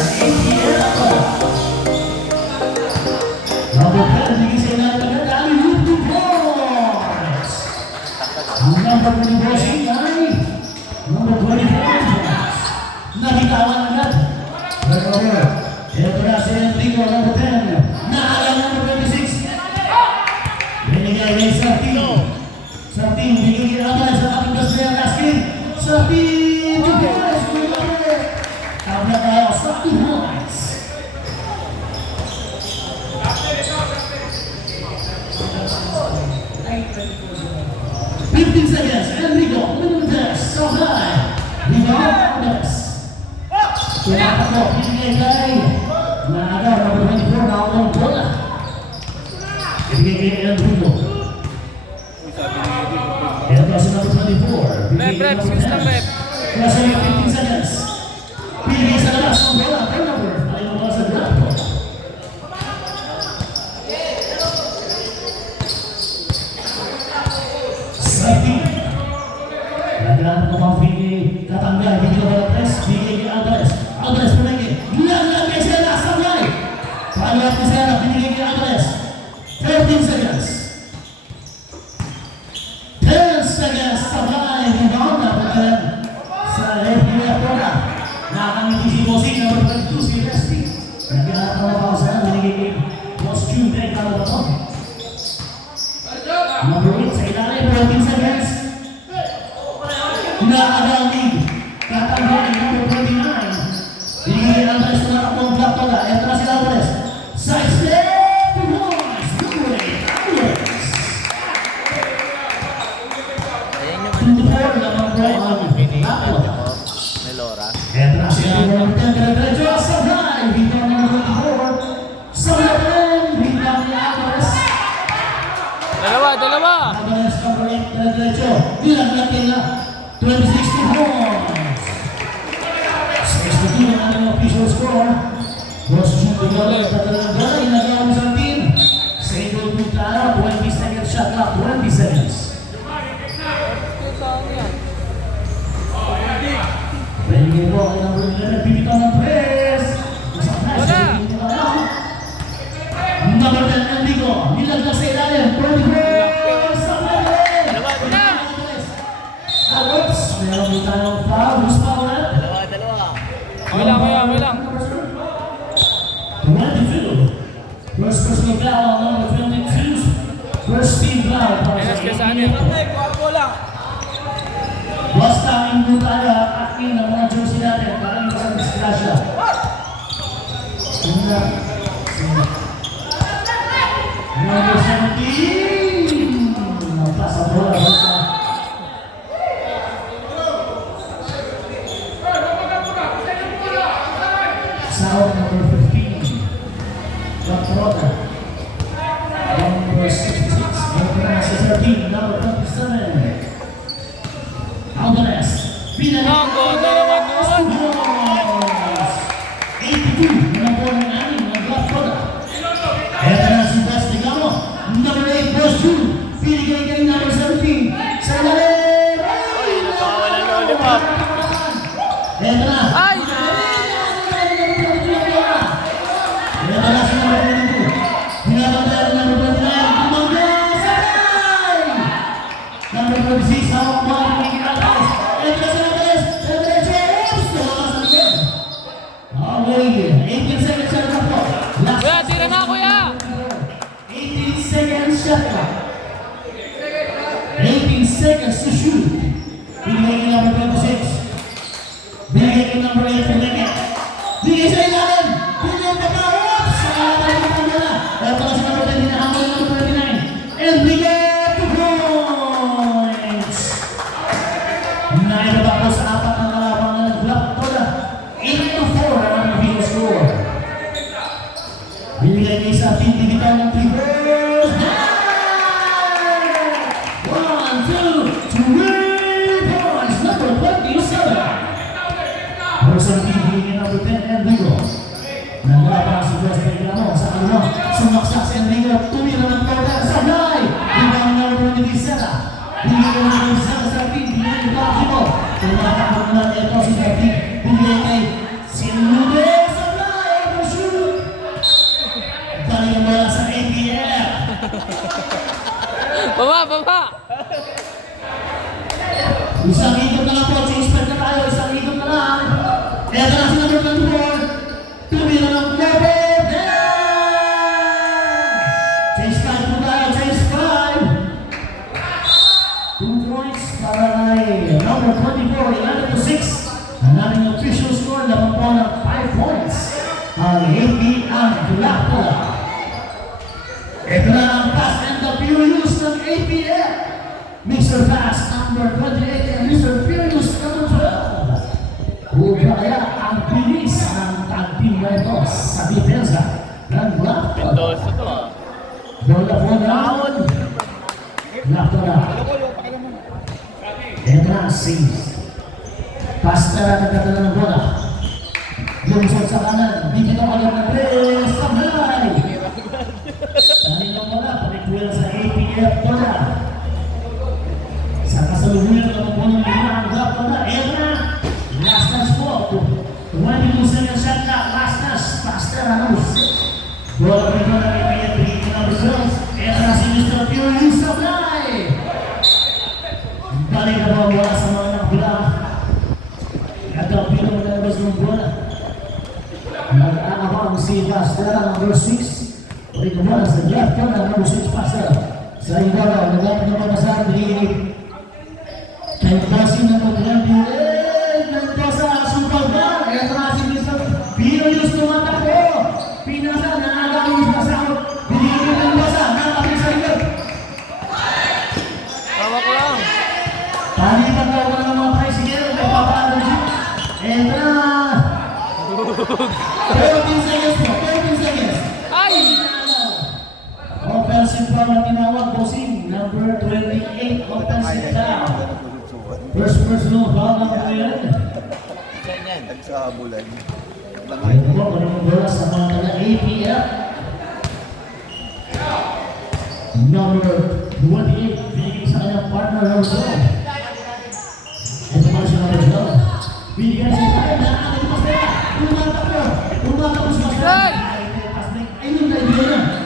ATL. Number 10, bigay sa ilalim agad, Ali Luke Points. Ang number 24 ay number 24. Nabitawan agad. Turnover. Ito na si Enrico, number 10. Naalang number 26. Binigay kay Sartino. Sartino, bigay kay sa ating Gasper Gaskin. Sartino, Jubiles, Jubiles. Tabla tayo, Sartino Points. Fifteen seconds, Enrico, Menendez, so high. Rebound, Menendez. Tumatakbo, binigay kay Naagaw, number 24, naunang bola. Binigay kay Enrico. Ito si number 24. Rep, excuse lang, rep. Nasa 15 seconds. Binigay sa labas ng bola, turnover. Ay mo sa draft. Striking. Lagyan ng mga pinigay, katanggal, hindi na wala press, binigay kay Alvarez. Alvarez pinigay. Lagyan kay Sena, sablay. Paalap ni Sena, binigay kay Alvarez. 13 seconds. 10 seconds, sablay. Rebound na pagkalan sa FBF Program. Nakakangiti si Bossing, number 22, si Resty. Nagkalat na pausa, binigay kay Boss June, kay Calabaton. Number 8 sa ilalim, 14 seconds. Naagaw lead. Katanggal ang number 29. Binigay ang Alvarez na nakapong block toga. Ito na si Alvarez. Side step to Royce. Number 8, Alvarez. 24 na mga bro ang nakapong. May Laura. Ito na si number 10. Diretso sa high. Rebound number 24. Sa laban. Rebound ni Alvarez. Dalawa. Alvarez number 8. Diretso. Nilaglatin na. 26 points. 62 ang ating official score. Boss June Tigolo, tatalang bola, inagawa mo sa team. Single to Tara, 20 seconds shot clock, 20 seconds. Pwede po ang number 11, bibitaw ng press. Wala. Number 10, Enrico, nilaglag sa ilalim, 24. Oops, meron din tayong foul. Who's foul na? Dalawa. Okay lang. 22. First personal foul on number 22. First team foul. Menos ka sa amin. Basta hindi tayo akin ang mga jersey natin para hindi sa disgrasya. Number 17. Nagpasa bola. Sound number 15, John Trotter. Number 66, number 13, number 27. Alvarez, Nanggo na naman nun. 82, number 9, ng John Trotter. Ito na si West Ligamo, number 8, Boss June. Pinigay kay number 17, sa ilalim. Ay, nagpakawala ng lollipop. Ito na. Ay! Number 26, hawak mo ang mga Alvarez. Ito sa Alvarez. Okay, 18 seconds shot clock po. Kuya, tira na kuya! 18 seconds shot clock. 18 seconds to shoot. Binigay kay number 26. Binigay kay number 8 for Leggett. Binigay sa ilalim. Binigay pa ka. Oops! Ito na si number 10. Hinahamon ng number 29. And Leggett to points. Naibaba po sa apat na kalabang na nag-block. Toda 8-4 ang video score. Binigay kay sa team digital ng 3 balls. 1, 2, 3 points. Number 27. Person team binigay number 10, Enrico. Naglaban si West Ligamo sa kanila. Sumaksak si Enrico. Tumira ng floater sa high. Rebound number 20, Sena. Binigay kay number 7 sa team. Binigay kay Bakimo. Tumatakot naman ito si Sartin. Binigay kay Sinludes. Eto na si number 24. Tumira ng Globo. Change 5 po tayo. Change 5. 2 points para kay number 24. 11-6. Ang namin official score. Lamang po ng 5 points. Ang AP ang Glapta. Ito na ang Fast and the Furious ng APF. Mr. Fast number 28 and Mr. Furious number 12. Kung kaya ang bilis ng tag-team na ito sa depensa ng Glapta. Dos ito ah. Bola po down. Glapta na. Ito na si Pastor na nagkatala ng bola. Lungsod sa kanan. Di kita alam na press. Sabay. Kanilang bola. Palikuyan sa APF bola. Sa kasalubuyan ng bola ng ang Glapta na. Ito na. Last touch po. 22 seconds shot na. Last touch. Pastor na number 6. Bola rin po ng APF. Bigyan ng number 12. Ito na si Mr. Furious Sabay. Balik na po ang bola sa mga nakabula. Ito ang pinag-alabas ng bola. Nag-aabang si Pastor number 6. Balik na bola sa left corner number 6 Pastor. Sa ibabaw, nag-aabang na bola sa atin. Kaya kasi number 28. Mendoza, super ball. Ito na si Mr. Furious tumatakbo. Pinasa na agawin sa pasahod. Binigyan ng Mendoza. Nakapin sa likod. Hawak lang. Palitan daw ko ng mga tricycle. May papaano dyan. Ito na. 13 seconds po. 13 seconds. Ay! Offensive foul na tinawag. Bossing. Number 28. Offensive foul. First personal foul ng player. Nagsahabulan. Ito po. Maraming bola sa mga taga-APF. Number 28. Binigay sa kanyang partner ng goal. Ito pa siya number 12. Binigay sa tayo na ating pasaya. Tumatakbo si Pasaya. Ayun na ibigay na.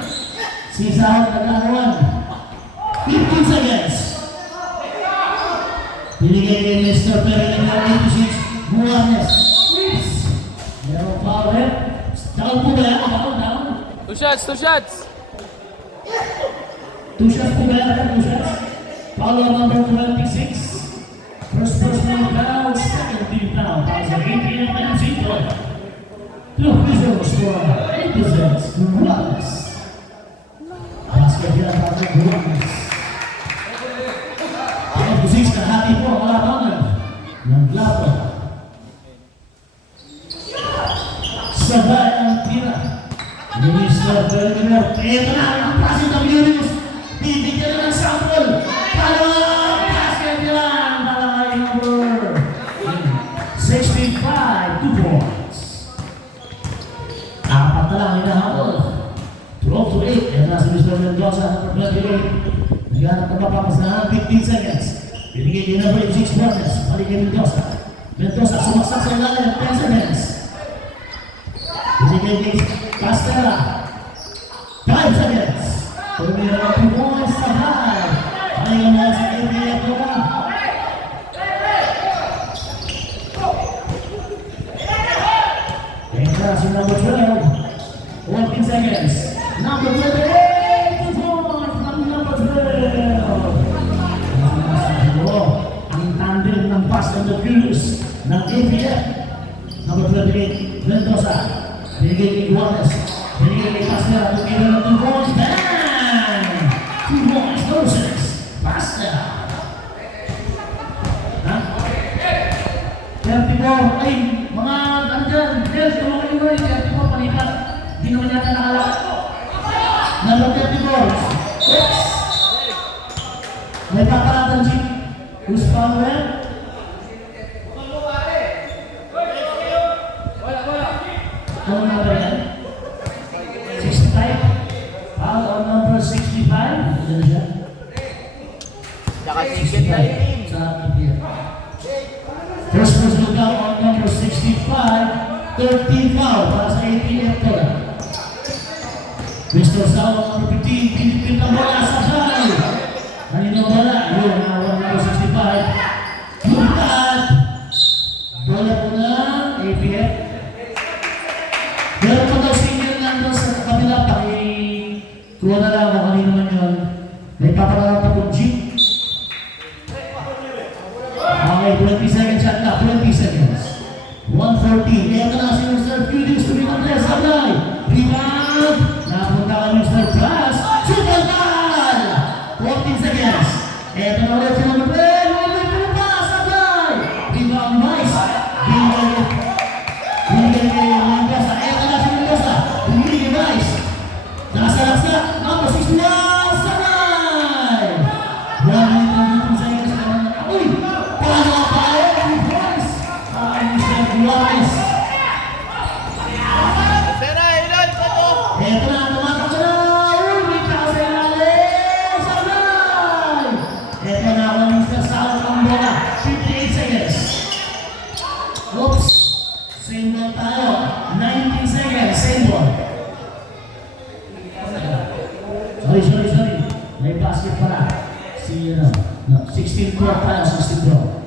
Si Sahot nag-aawan. 15 seconds. Binigay kay Mr. Perry ng 86. Buwanes. Meron foul rin. Down po ba yan? Down. 2 shots, 2 shots. 2 shots po ba yan? 2 shots. Foul on number 26. First personal foul, second team foul. Para sa APM and Zito. 2 officials for 8%. Buwanes. Basket yan para sa Buwanes. 26 kahati po ang kalabanan ng Glapta. Sabay ang tira ni Mr. Belmiro. Ito na ang passing ng Furious. Bibigyan na ng sample. Palawag! Basket yan! Palawag number 65. 2 points. Apat na lang hinahabol. 12-8. Ito na si Mr. Mendoza. Number 28. Naghanap na mapapasahan. 15 seconds. Binigay din number 6 points. Balik kay Mendoza. Mendoza sumaksak sa ilalim. 10 seconds. Binigay kay Castella. 5 seconds. Tumira ng 2 points sa high. Ayaw na sa APF ko na. Enter si number 12. 14 seconds. Number 28. 2 points from number 12. Ang tandem ng Fast and the Furious ng APF. Number 28. Mendoza. Binigay kay Juarez. Binigay kay Pastor. Tumira ng 2 points. Bang! 2 points. No 6. Pastor. Ha? 34. Ay, mga ano dyan. Yes, tulungan nyo rin. 34 palipat. Hindi naman yata nakalak. Number 34. Yes. May paparatan si Who's Powell? Ano number yan? 65? Foul on number 65? Ano siya? Nakasigit tayo. Sa APF. First personal foul on number 65. 13 foul para sa APF ko na. Mr. Sao on number 15. Pinipin na bola sa high. Kanina bola. Yun, number 65. Yung taat. Bola po na APF. PF. Meron pa daw single lang doon sa kabila. Kuha na lang kung kanino man yun. May paparala pa kong jeep. Okay, 20 seconds shot na. 20 seconds. 140. Ito na si Mr. Felix to be contest. Sablay. Rebound. Napunta ka Mr. Plus. Super ball! 14 seconds. Ito na ulit si number 10. Ulit pa. Sablay. Rebound Vice. Bigay kay Mendoza. Ito na si Mendoza. Bigay kay Vice. Nasa laksa. Number 6 na. Sablay. 1 seconds. Uy! Paano pa rin? Vice. Mr. Vice. Eto na, tumatak na! Uy, may tsaka sa ilalim! Sablay! Eto na, walang sa sawat ang bola. 58 seconds. Oops! Same ball tayo. 19 seconds. Same ball. Sorry. May basket pala. Si, 16 12 tayo. 16 12.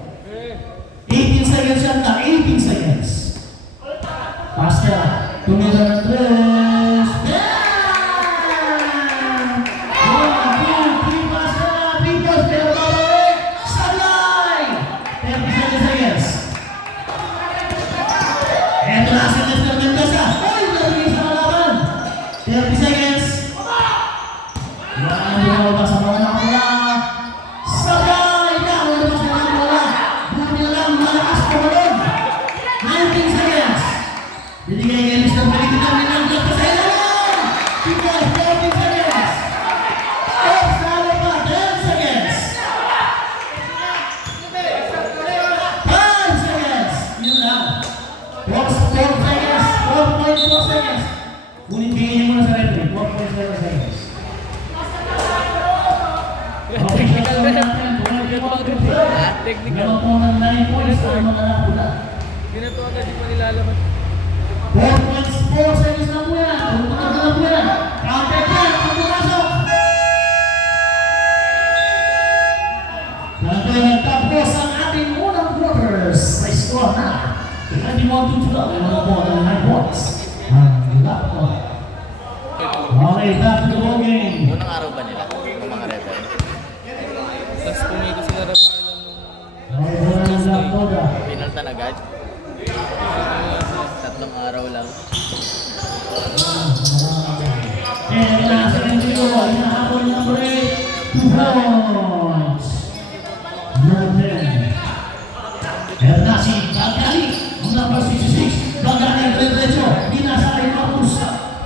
18 seconds yan na. 18 seconds. Pascal. Tumira ng tres. Bam! 1, 2, 3, Pascal. Picos, pero balik. Sablay! 37 seconds. Eto na si Mr. Mendoza. Uy, nalagay sa kalaban. 30 seconds. Yan, bumababa sa mga nakula. Sablay! Nakula sa mga nakula. Buti na lang, malakas pa malog. 19 seconds. Binigay kay Mr. Felix na minanggat pa sa ilalim. Picos, 40 seconds. Oops, talo pa. 10 seconds. 5 seconds. Yun lang. 4 seconds. 4.4 seconds. Ngunit bigyan niyo muna sa referee. 4.7 seconds. Okay, Technical so ref. natin. Technical. Meron po ng 9 points sa mga nakula. Hindi na ito agad, di pa nilalaman. 4.4 seconds na po yan. Tumatag na po yan. Counter yan. Pagpapasok. Ganito yung nagtapos ang ating unang quarters sa score na 21-12. Ano po ang 9 points. Ang laptop. Okay, back to the ball game. Unang araw ba nila? Ng mga referee? Tapos pumili sila Rafael nung Okay, wala ng laptop ah. Pinaltan agad? 3 araw lang. And last second to go. Hinahabol ng break. 2 points. Number 10. Hernasi, Bagali. Number 66. Bagali, diretso. Binasa kay Marcus.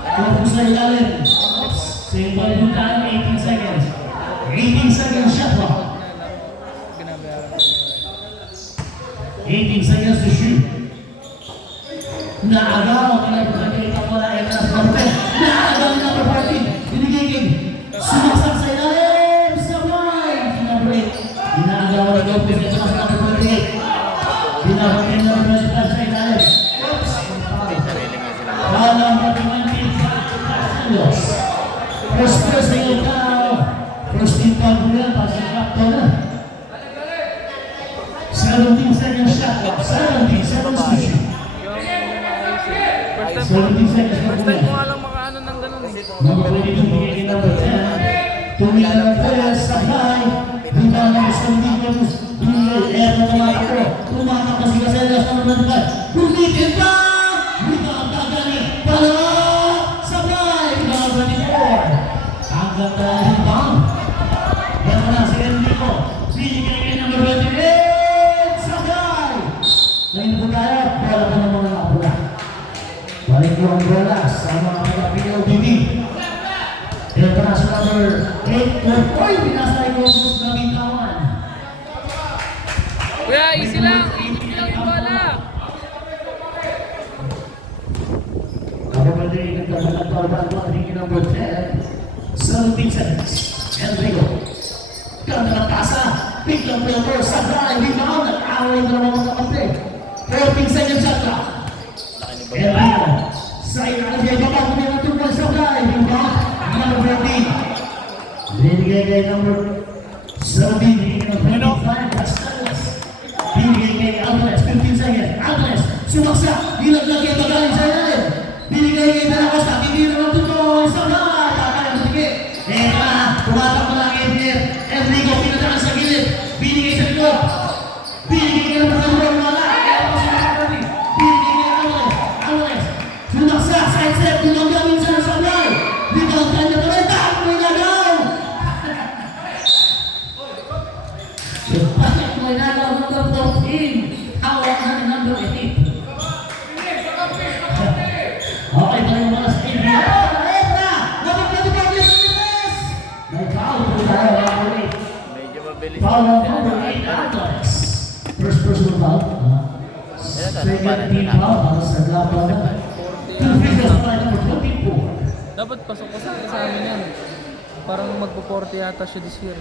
Marcus na ilalim. Same ball po tayo. 18 seconds. 18 seconds shot clock. ginabayaran. 18 seconds to shoot. Naagaw ang nagpapagay ka pala ay nasa number 10. Naagaw ang number 14. Binigay kay sumaksak sa ilalim. Sabay! Number 8. Inaagaw ang nagpapagay ka sa number 28. Binabagay ang number 25 sa ilalim. Oops! May sarili nga sila. Walang pag-imantin sa Castelos. First na yung tao. First team foul po yan. Pasok kapto na. 17 seconds shot clock. 17 seconds to shoot. First 17 seconds na po time yan. ko nga lang makaano ng ganun eh. Number 22, bigay kay number 10. Tumila ng Perez, Sablay. Rebound ng Escondidos. Eto tumatakbo. Tumatakbo si Casellas, number 25. Bulitin pa! Rebound Bagali. Palawa! Sablay! Rebound 24. Ang ganda ng rebound. Eto na si Enrico. Binigay kay number 28. Sablay! Ngayon po tayo. Bola pa ng mga nakapula. Balik ko ang bola sa mga PLDB. Ito na sa number 8. Oy, binasay ko na bitawan. Kuya, easy lang. Easy lang yung bola. Ako pa din, nagkakalagparan ko ang ringin number 10. 17 seconds. Enrico. Ganda ng pasa. Big lang player. Sablay. Rebound. Nag-away na naman mga kapatid. 14 seconds shot clock. Enrico. Sa ilalim kay Baba. Kumaya ng 2 points. Sablay. Rebound. Number 14. Binigay kay number 17. Binigay ng 25. Castellanos. Binigay kay Alvarez. 15 seconds. Alvarez. Sumaksa, nilaglag yung magaling sa ilalim. Binigay kay De La Costa, hindi naman totoo. Sabay, kakaya sige. Tumatak mo lang Edner. Enrico, pinatakan sa gilid. Binigay sa likod. Binigay kay Naman, wala. Binigay kay Alvarez. Sumaksa, side step, tumangga minsan sa sablay. Rebound kanya tuloy, dahil mo inagaw. Bakit mo inagaw number 14? Hawak na ni number 8. Okay, tayo mga sa ABF. May foul po tayo, number 8. Medyo mabilis. Foul ng number 8, Alvarez. First personal foul. Second team foul para sa Laplada. Two free throws para number 24. Dapat pasok ko sa amin yan. Parang magpo-40 yata siya this year.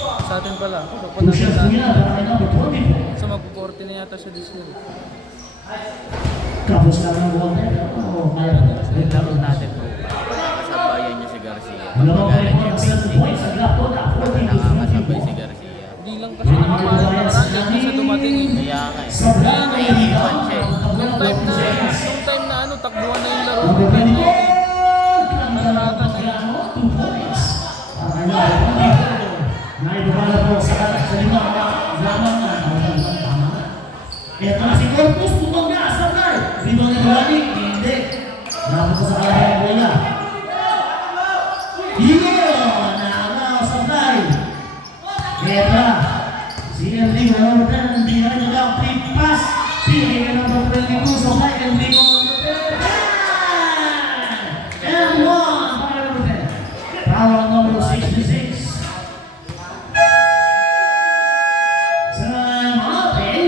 Sa atin pala. Pasok pa Two namin shots sa po atin. yan para kay number 24. So magpo-40 na yata siya this year. Tapos lang ng ball tayo. Oo, kaya na. Yung laro natin bro. Kasabayan niya si Garcia. Laro kayo Pagkagaling po niya ng yung 7 points sa Laplada. 14 to nakakasabay si 24. Garcia. Hindi lang kasi nakapala ng run. Hindi siya dumating eh. Kaya nga eh. Sobrang naihigaw. Nung time na ano, takbuhan na yung laro. Number 24. Kanta ng Pagano, 2 points. Para kay number 24. Naibabala po sa lima lamang na. Tama na. Ito na si Corpus, tumang na, sabay. Rebound ni Bulanik, hindi. Dapat ko sa kalahin ng bola. Yun! Naalaw, sabay. Ito na. Si Enrico, number 10, hindi na rin ang 3 pass. Pinigay ka number 22, sabay, Enrico, number 10. And 1, para number 10. Power number 66. Sa mga API,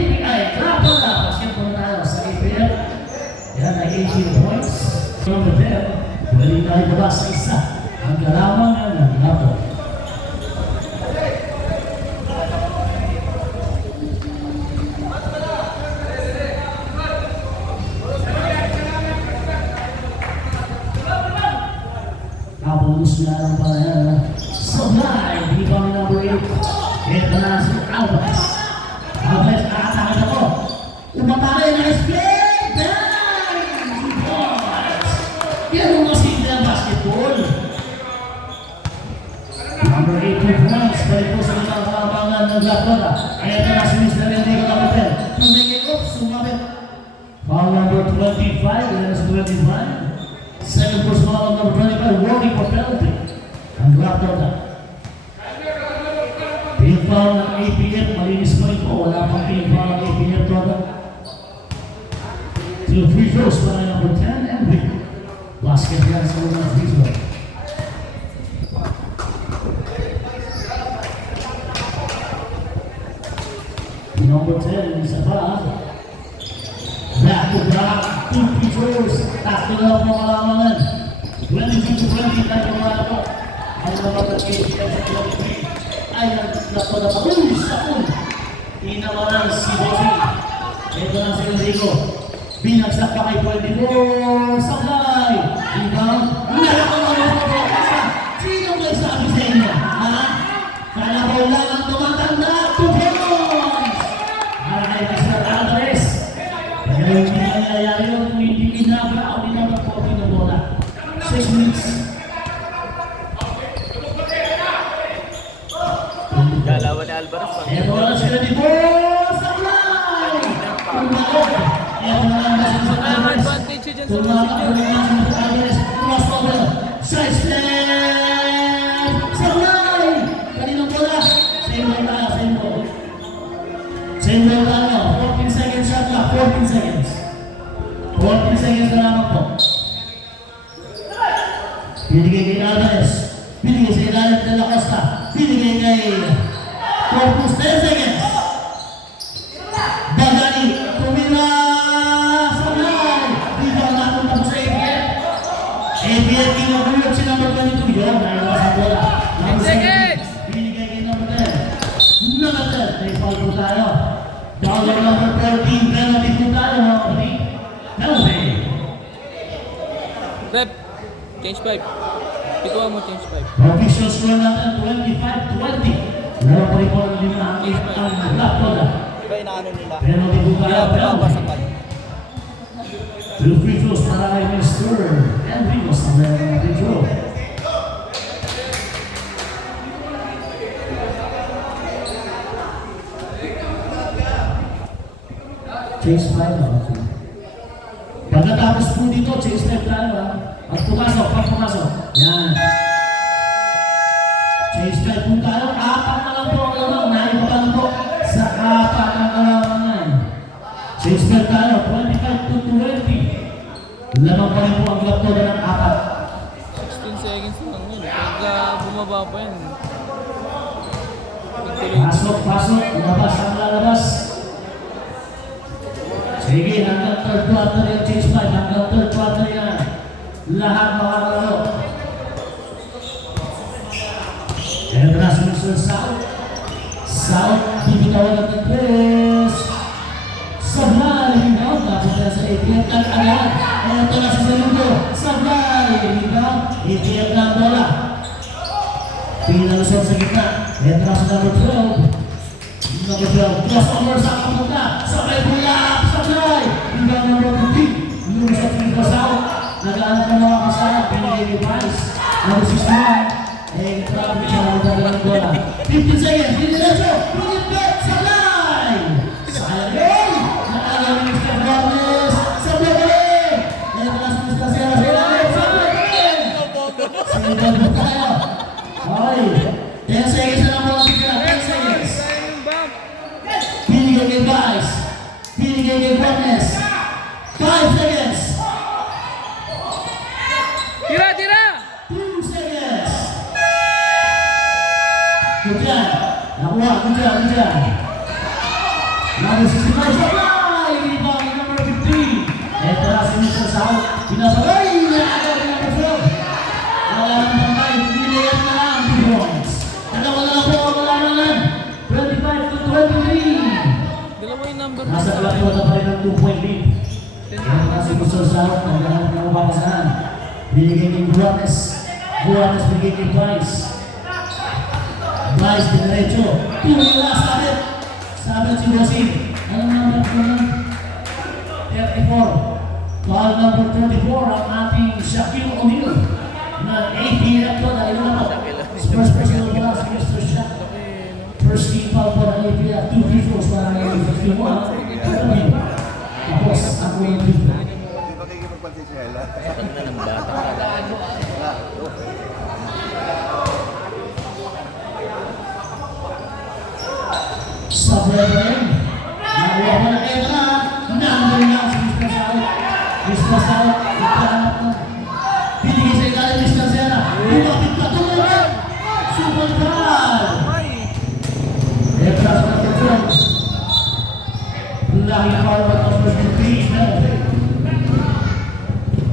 Laplada. Basketball na tayo sa APL. Yan ay 18 points. Number 10, pwede tayo baba sa isa. Ang kalamang ng Laplada. Kapulus na lang pala yan. Sublime, hindi pa may number 8. Ito na si Alvarez. Alvarez, nakatake na po. Umatake na split! Bang! Boys! Yan ang masimple ang basketball. Number 8 points. Balik po sa mga kalabangan ng Laplada. Ito na si Mr. Enrico Capitel. Tumigil up, sumabit. Foul number 25. Yan sa 25. Second personal number 25, warning for penalty. Ang Laplada. Team foul ng APF, malinis pa rin po. Wala pang team foul ng APF total. Two free throws para number 10, Enric. Basket yan sa unang free throw. Number 10, isa pa. Back to back, 2 free throws. Tatlo na lang mga kalamangan. 22 to 20, tayo mga po. Ang naman ng APF sa 23. Ay, Laplada pa. Uy, sakon! Tinamaran si Bosi. Ito na si Enrico. Binagsak pa kay 24. Sablay! Rebound. Nalakang mga mga. Sino may sabi sa inyo? Ha? Kalabaw lang ang tumatanda. 2 points! Para kay Mr. Alvarez. Kaya hindi nangyayari yun kung hindi kinabra o hindi naman po pinabola. 6 minutes. Galawan ni Alvarez. Ito na sila ni Boss! Sablay! Tumakot! Ito na lang si Mr. Alvarez. Advantage siya dyan sa Tumakot Mr. na si Mr. Alvarez. Crossover! Side step! Sablay! Kaninong bola? Same ball tayo, same ball. Same ball tayo. 14 seconds shot na. 14 seconds. 14 seconds na lamang po. Binigay kay Alvarez. Binigay sa ilalim De La Costa. Binigay kay Corpus. 10 seconds. Bagani. Tumira. Sablay. Dito ang napunta po sa APF. APF kinagulog si number 22. Yun. Dahil sa bola. 10 seconds. Binigay kay number 10. Number 10. May foul po tayo. Foul ng number 14. Penalty po tayo mga kapatid. Penalty. Rep, change pipe. Ikaw mo change pipe. Official score natin 25-20. Meron pa rin po ng 5 ang Laplada. ba inaano nila? Penalty po tayo. Pinapababa sa pad. Two free throws para kay Mr. Enriquez ang free throw. Chase 5. Pagkatapos po dito, chase 5 tayo ha. At pumasok, pagpumasok. Yan. Chase 5 po tayo. Apat na lang po ang lamang. Naiba lang po sa apat na kalamangan. Chase 5 tayo. 25 to 20. Lamang pa rin po ang laptop ng apat. 16 seconds lang yun. Pagka bumaba pa yun. Pasok, pasok. Lumabas ang lalabas. Sige, hanggang third quarter yan, chase 5. Hanggang third quarter yan. Lahat makakalaro. And last Mr. South. South, bibitawan natin Chris. Sablay, rebound. Tapos na sa ATM ng agad. Ito na si Saludo. Sablay, rebound. ATM ng bola. Pinalusot sa gitna. Ito na si number 12. Number 12. Crossover sa kapunta. Sabay bola. Sablay. Rebound number 15. Lumusot sa gitna South. Nag-aanap ng mga kasama. Pinigay ni Price. Number 61. Eh, grabe siya ang dalawa ng bola. 15 seconds. Diniretso. Bring it back. Sablay. Sayang. Nakalaw ni Mr. Gomez. Sablay pa rin. Ito na si Mr. Sierra. Sablay pa rin. Sablay pa tayo. Okay. 10 seconds na lang po ang sila. 10 seconds. Pinigay kay Vice. Pinigay kay Gomez. 5 seconds. Tira, tira! 2 seconds. Good job. Nakuha. Good job. Good job. Number 65. Sablay. Rebound number 15. Ito na si Mr. South. Pinasabay. Nakagawa ni number 12. Wala nang bangkay. Nilayat na lang. 2 points. Dalawa na lang po. Wala na lang. 25 to 23. Dalawa yung number. Nasa kalatiwata pa rin ng 2-point lead. Ito na si Mr. South. Naglahat ng mapapasahan. Binigay ni Guanes. Guanes binigay ni Bryce. Bryce dinerecho. Tuloy na sabit. Sabit si Bossing. Anong number ko na? 34. Foul number 34 ang ating Shaquille O'Neal. Na 8 year up to dahil na po. First personal foul si Mr. Shaq. First team foul po ng 8 year. 2 free throws para ng 51. Tapos ako yung 50. Sakit na ng bata. Sablay pa rin. Nakuha pa na kayo na. Number lang si Mr. South. Mr. South. Ikahanap na. Pinigay sa ilalim Mr. Sierra. Lumapit pa tuloy. Super foul. Ito na sa number 12. Laki foul pa number 15.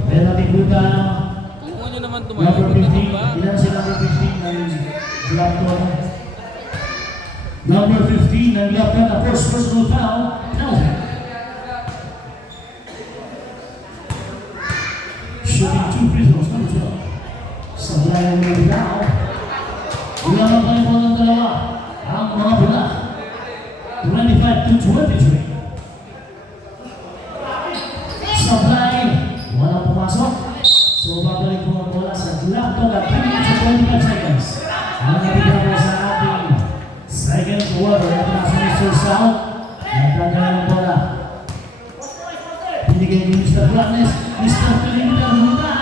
Penalty po tayo. Kung nyo naman tumayo, Number huwag na 15. ba? Ilan si number 15 na yung block to? Number 15 ang block to na first personal foul. Penalty. Shooting 2 free throws. Number 12. Sablay ang may foul. Ulang pa rin po ng dalawa. Ang mga pula. 25 to 23. Sablay. Walang pumasok. So, babalik po ang bola sa block to na 3 minutes and 25 seconds. Ang nabigyan po sa ating second quarter. Ito na si Mr. South. Nagdadala ng bola. Pinigay ni Mr. Blackness. Mr. Felipe Armenta.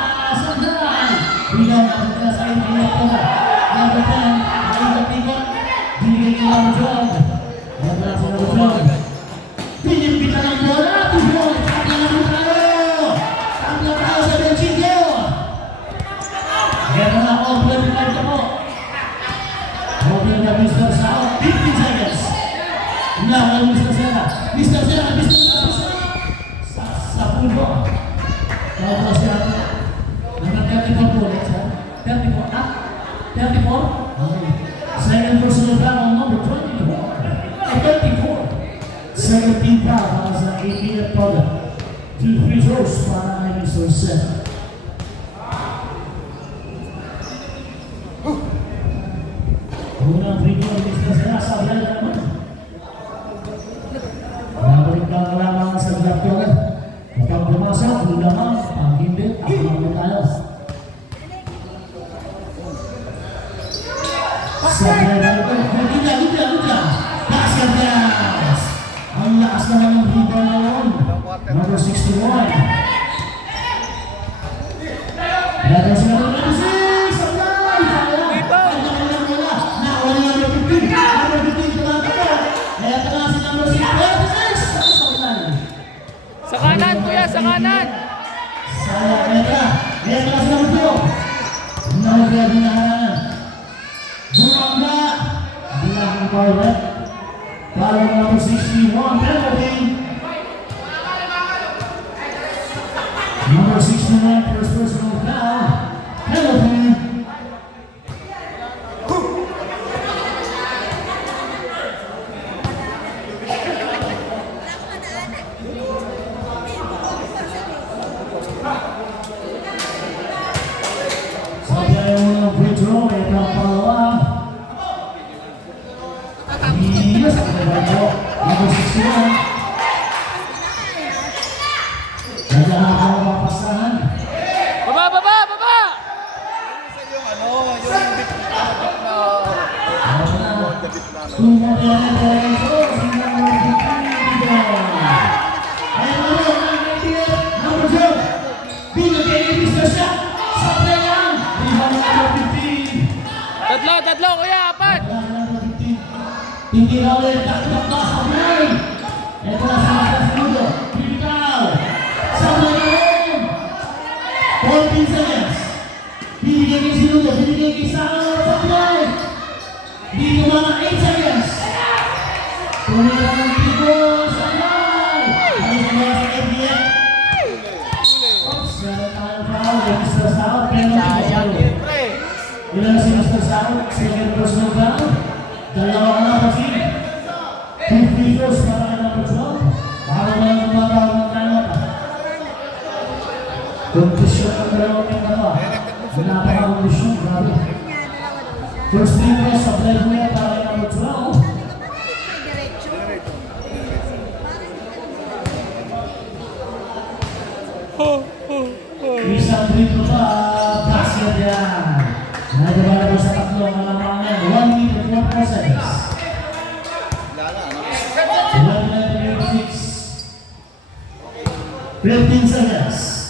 Sablay. Bilang ang pagkala sa ating bola. Number 10. Naigat-igat. Binigay ni number 12. Ito na si number 12. Pinimpitan ng bola. 2 points. Tatla naman tayo. Tatla tayo sa Benchito. Ito na all 25 na po. Open na Mr. South. 15 seconds. Lawan Mr. Sierra. Mr. Sierra. Mr. Sierra. Sa pulo. Tapos siya. Number 34 po. 34. 34? Okay. Second personal foul on number 24. 34. Second team foul para sa 18 product. 2 free throws para kay Mr. Sierra. Unang free throw ni Mr. Sierra. Sablay na naman. pumasok, hindi naman, pag hindi, ako naman tayo. Sa ganda. Basket dance. Ang lakas naman ng rebound na yun. Number 61. Dada sila ng number 6. Apply! Sayang! Nawala number 15. Number 15 tumatapos. Kaya tala si number 6. Sa kanan, kuya, sa kanan! Sayang, kaya tala si number 2. Nawala binahanan. Bumangga. Bilang ang forward. Para number 61, penalty. Number 69, first personal foul. Penalty. Sabi ayaw mo ng free throw, ito ang pangalawa. Yes, number 61. Nandiyan ako ang mapasahan. Baba! Tatlo, kuya, apat! Hindi na ulit kakitap na sa buhay. Ito na sa mga segundo. Bibitaw. Sabay na rin. 14 seconds. Bibigyan kay segundo. Bibigyan kay Sabay. Dito mga 8 seconds. Tumira ng tigo. Sabay. Alis na mga sa FDF. Oops. Meron tayong foul. Mr. South. Penalty. Ilan si Mr. South? Second personal foul. Dalawa na kasi. 2 free throws para kay number 12. Para walang tumatawag ng timeout. Kondisyon ng dalawang yung dalawa. Napaka-kondisyon, grabe. First free throws sa play mo yan para kay number 12. Isang free throw pa. Basket yan. Nagabala po sa tatlo ang alamangan. 1 minute and 4 seconds. 15 seconds.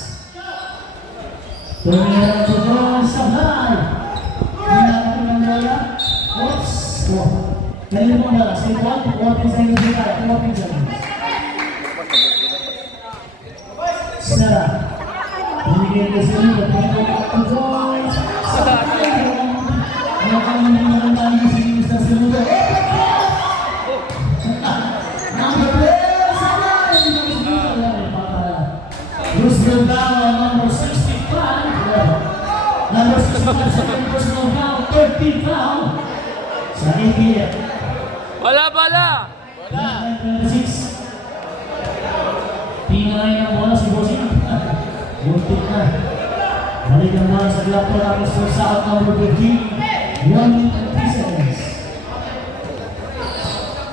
Tumira ang tutunan sa high. Hinapin ng dala. Oops. Kanina mo ang dala. Stay 1. 14 seconds dito. 14 seconds. Snara. Pinigyan ka sa libo. Pinigyan ka sa tutunan. Sa high. Ano kang hindi magandang yung sa segundo. Number 3. Roosevelt Down, number 65. Number 65, second personal foul, 13 foul. Sa ATF. Bala! 26. Tingay ng bola si Bossing. Buntik na. Balikan na sa glock po natin sa South, number 15. 1 minute and 3 seconds.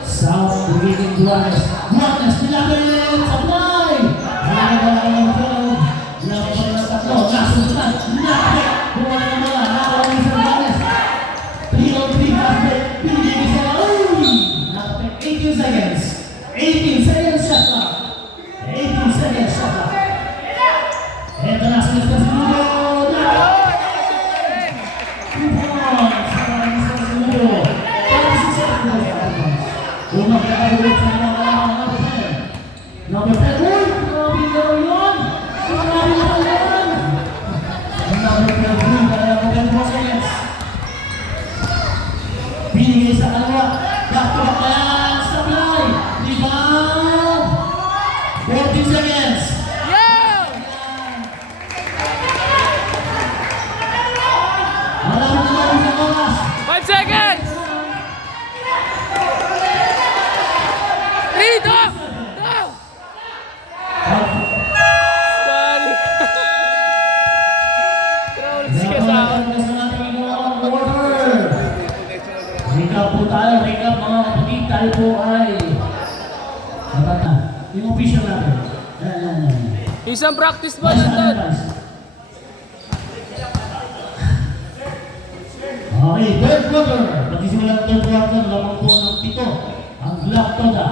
South, beginning Duanes. Duanes, nilagay sa fly. Nilagay ng field. Nilagay ng tatlo. Nasundan. Nilagay. Buwan ng mga. Nakawin sa Duanes. 3-on-3 basket. Pinigil sa nakapit 18 seconds. 18 seconds shot clock. 18 seconds shot clock. Ito na sa Mr. Segundo. Unang kakagulit sa number 10. Number 10. Uy! Grabe na yun! Grabe na yun! Number 12. Kaya mo 10 seconds. Binigay sa kalawa. Back to back yan. Supply. Rebound. 14 seconds. Malapit na lang sa oras. 5 seconds! Rito! Sorry. Crowds ka sa recap po tayo, recap mga kapatid, tayo po ay yung official natin. Yan. Isang practice ball nandun. Okay, third quarter. Pagsisimula ng third quarter, lamang po ng 7 ang Black Toda.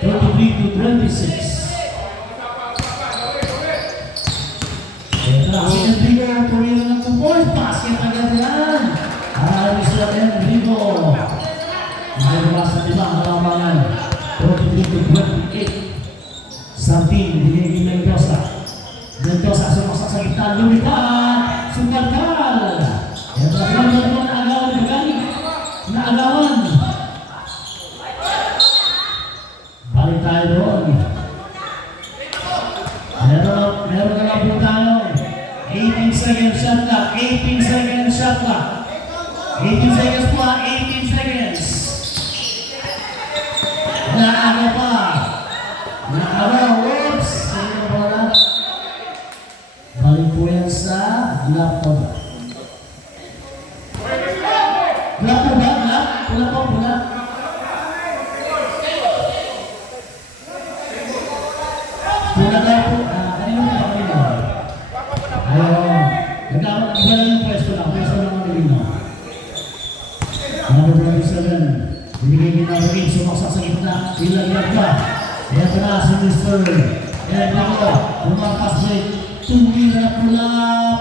33-26. Ito na si Enrico, tumira ng 2 points. Basket agad yan. Aris na Enrico. Nakilabas na diba ang lamangan. 33-28. Sartin, binigay ni Mendoza. Mendoza sumaksak sa gitna. Lumipat. Sumalkal. Ito na sila naman na agawan ni Bagani. Na agawan. Balik tayo doon. Meron na lang po tayo. 18 seconds shot clock. 18 seconds shot clock. 18 seconds po, 18 seconds. Naaga pa. Naaga, whoops. Sino ba wala? Balik po yan sa laptop. Black po ba? Black? Pula po, pula. Pula daw po. Kanino po ako nila? Ayaw. Nagkakaroon, iba lang yung pwesto lang. Pwesto lang ang nilino. Number 27. Binigay ni number 8. Sumaksak sa gitna. Ilag-ilag ka. Ito na si Mr. Enrico. Lumakas break. Tumira na pula.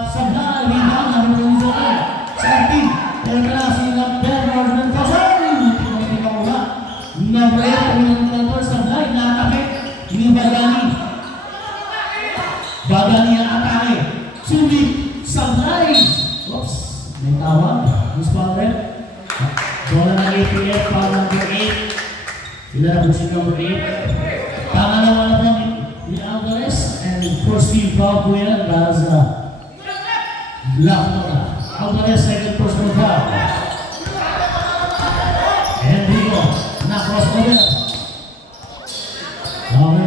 Sabay. Rebound. Number 27. Sa ating. Ito na si Bernard Mendoza. Hindi ka mula. Number 8. Tumira sa sabay. Nakapit. Ini Bagani. Bagani ang atake. Sulit. Sabay. Oops. May tawag. Miss Palmer. Bola ng APF. Para number 8. Ilan po si number 8. Pangalawa na po ni Alvarez. And first team foul po yan. Dahil sa Black Toda. Alvarez, second personal foul. Enrico, na-cross over.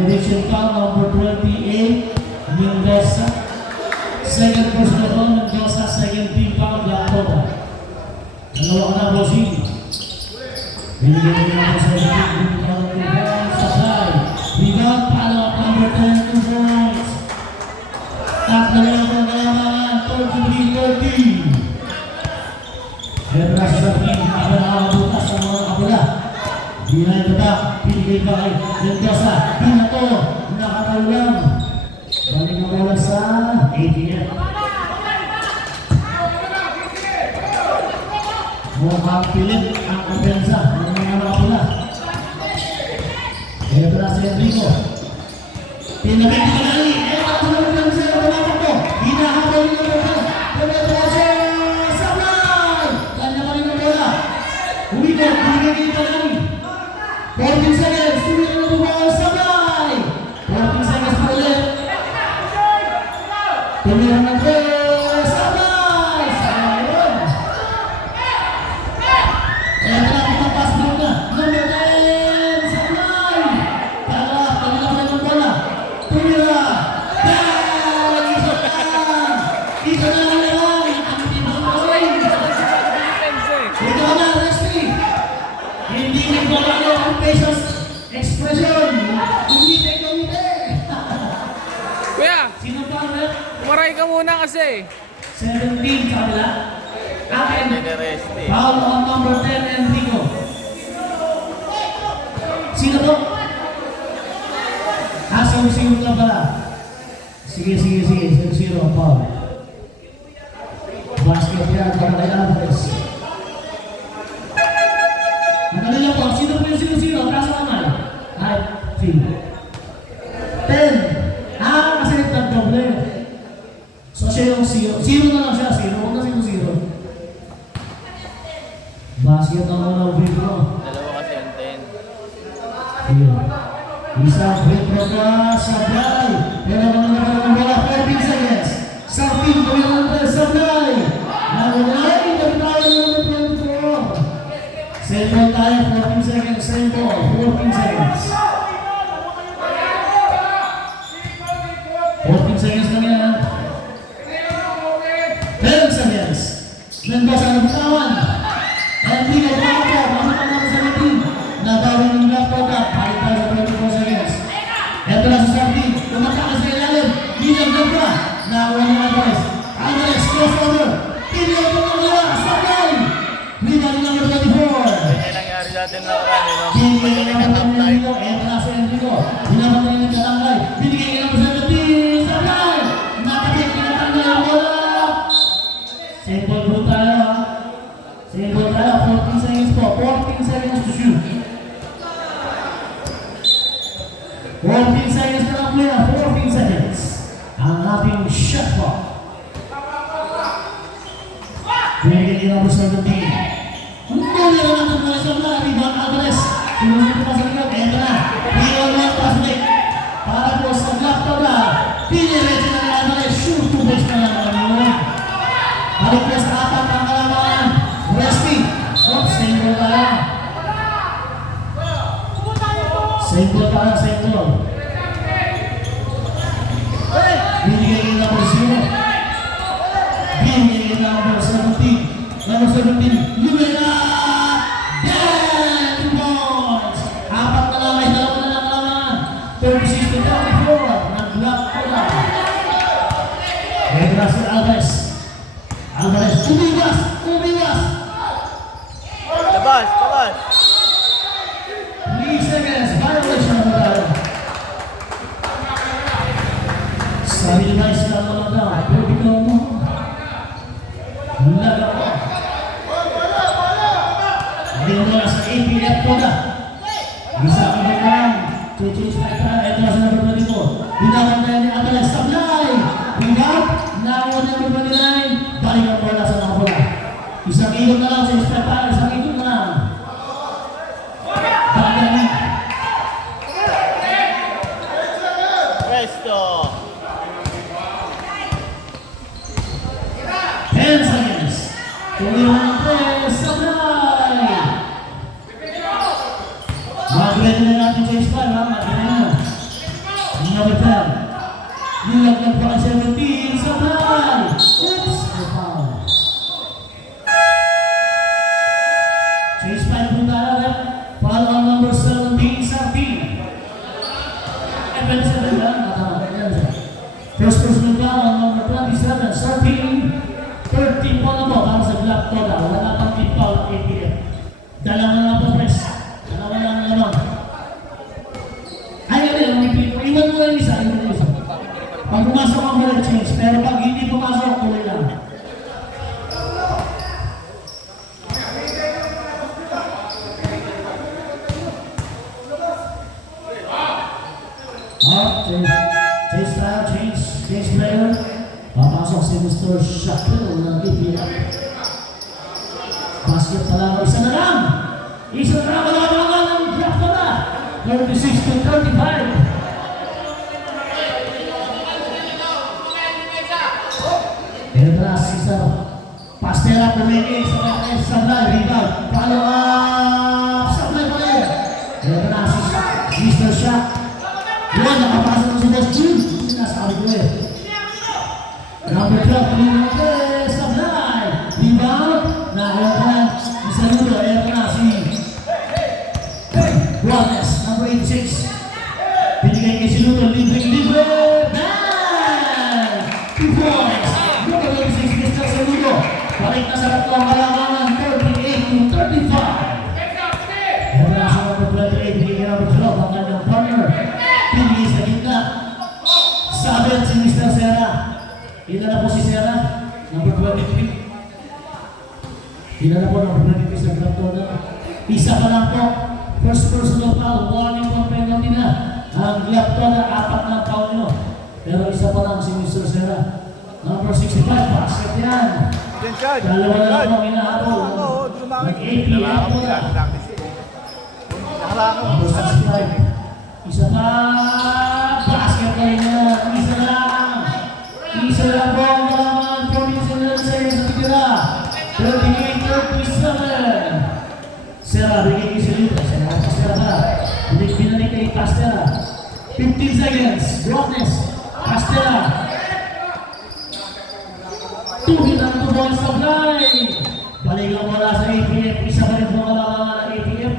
Addition foul, number 28, Mendoza. Second personal foul, Mendoza. Second team foul, Black Toda. Dalawa ka na, Rosin. Binigyan mo na sa Sabay. Rebound, follow-up, number 10, 2 points. Tatlo na lang ang kalamangan, 33-30. Kaya sa team, nakakabutas sa mga kapula. Behind the back, pinigay pa kay Mendoza. Pinato, nakataulang. Balik na bola sa ATM. Mukhang pilit ang kumpensa ng mga kapula. Kaya si Enrico. Pinagay ni Kanali. Ito ang kumpensa ng mga kapula. Hinahabol niya ng bola. Tumatawa siya. Sabay! Kanya pa rin ang bola. Umikot, binigay ni Kanali. 14 seconds. Tumira na bola. Sabay! 14 seconds pa ulit. Tumira na bola. Sabay! Sayang! Ito na, pinapas mo na. Number 10, Sabay! Tara, kanila pa ng bola. Tumira! Bang! Isa lang! Isa lang lang! Ang tinawin! Ito na, Resty! Hindi nagbabago ang facial expression. Hindi nagkamite. Kuya, Sino pa ulit? umaray ka muna kasi. 17 sa kabila. Akin. Nag-arrest eh. Foul on number 10, Enrico. Sino to? Sino lang pala. Sige. 0-0 ang foul. Basket yan para kay Alvarez. Nakalala po, sino po yung 0-0? Taas ang kamay. Ay, 10. Kasi nagtag-doble. So siya yung 0. 0 na lang siya, 0. Huwag na 0-0. Basket ang unang free throw. Dalawa kasi ang 10. Isang free throw ka sa Bray. Pero kung nagkaroon ng bola, 14 seconds. Sa team, kami lang sa Bray. Nalulay, nagtawa ng free throw. Same ball tayo, 14 seconds. Same ball, 14 seconds. 14 seconds lang yan. 10 seconds. Mendoza ang bitawan. Hindi ka pa pasok ang mga sa team. Natawin ng Black Toda. Balik tayo sa 24 seconds. Ito na sa team. Tumatak ka sa ilalim. Nakuha ni Alvarez. Alvarez, crossover. Pilihan ko na nila. Sabay. Rebound number 24. Yan nangyari sa atin na karami, no? Binigay niya naman ng Enrico. Entra sa Enrico. Binaban niya ng Kalangay. Binigay niya naman sa 17. Sabay. Nakapit pinatanggal ang bola. Simple po tayo, ha? Simple tayo. 14 seconds po. 14 seconds to shoot. 14 seconds na lang muna. 14 seconds. Ang ating shot clock. Binigay niya naman sa 17. Muli na natin mula sa mga rebound Alvarez. Sinusunod pa sa likod. Ito na. Rebound na pass break. Para po sa laptop na. Piniretso na ni Alvarez. Shoot to base na lang naman. Balik na sa apat ang kalamangan. Resting. Oops, single tayo. Single tayo, single. Binigay niya number 0. Binigay niya number 17. Number 17, Lumena! Yeah! 2 points! Apat na lang, ay dalawa na lang kalamangan. 36 to 34. Nag-block ko na. Edra si Alvarez. Alvarez, umiwas! Umiwas! Labas, labas! 3 seconds, violation na tayo. Sabi nila sila mga daw, pwede ka mo. Laga ko. Ayun na sa APF ko na. Isa ka ba lang? Change na ito. Ito na sa number 22. Binaban tayo ni Alvarez. Sablay! Rebound. Nakuha niya number 29. Balik ang bola sa nakabola. Isang ilog na lang sa Estefan. Isang ilog na lang. Balik. Presto! 10 seconds. Tuliwan ng press. Sablay! Mag-ready na natin sa Estefan. Mag-ready na. Number 10. Nilaglag pa ang 17. Sablay! Oops! No foul. Change 5 po tayo. Foul on number 17. Sartin. Pwede sa rin lang. First personal foul on number 27. Sartin. 13 po na po para sa Glock Toda. Wala pang tip foul APF. Dalawa na po press. Dalawa na naman. Ay, ganun. Iwan mo lang isa. Iwan mo isa. Pag pumasok ang wala change. Pero pag hindi pumasok, tuloy lang. Change style, change player. Papasok si Mr. Shaquille ng APF. Basket pala, isa na lang! Isa na lang, wala ng draft ko na! 36 to 35. Edras, isa. Pastera, pumili, Sablay, rebound. Follow up! Sablay pa rin! Edras, Mr. Shaq. Yan, nakapasok na si Destin. Sinasabi ko eh. Number 12, Pumili, Sablay. Rebound. Nakuha ka na. Isa nito, Edras, si Juarez, number 86. Binigay kay Sinuto, libre. Bang! 2 points. Number 86, Mr. Sinuto. Balik na sa tatlong kalamangan, 38 to 35. Mula sa number 28, binigay number 12, ang kanyang partner. Binigay sa gitna. Sabit si Mr. Serra. Ilan na po si Serra? Number 23. Ilan na po number 23 sa Graptona? Isa pa lang po. First personal foul, warning po ang penalty na. Ang Graptona, 4 na foul nyo. Pero isa pa lang si Mr. Serra. Number 65, basket yan. Dalawa na lang po inahabol. Nag-APF po na. Number 65. Isa pa. Basket na yan. Isa lang. Isa lang po ang kalaman. 47 seconds na titira. 38-37. Serra, bigay kay Silita. Serra pa. Binalik kay Castella. 15 seconds. Brockness. Castella. 2 hitang 2 points supply. Balik ang wala sa APF. Isa pa rin po kalamangan ng APF.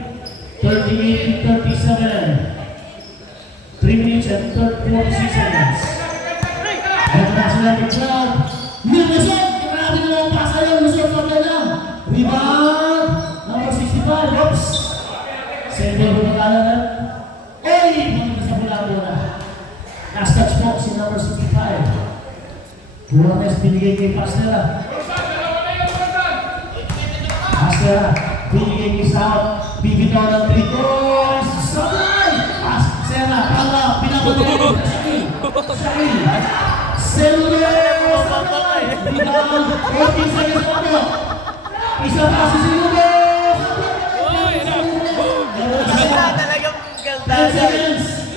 38-37. 3 minutes and 46 seconds. Ito na si Athletic Club. Luzon, grabe naman ang pasa yun. Luzon, kapag lang. Rebound, number 65. Oops. Sender ko na kala na. Oy, punta sa bola. Last touch po si number 65. Buwanes binigay kay Pastera. Pastera, binigay kay South. Bibitaw ng 3 points. Sabay! Pastera, pala, pinapagay. Shakil. Seluler! Sabay! Rebound, 14 seconds pa po. Isa pa si Seluler! Talagang 10 seconds.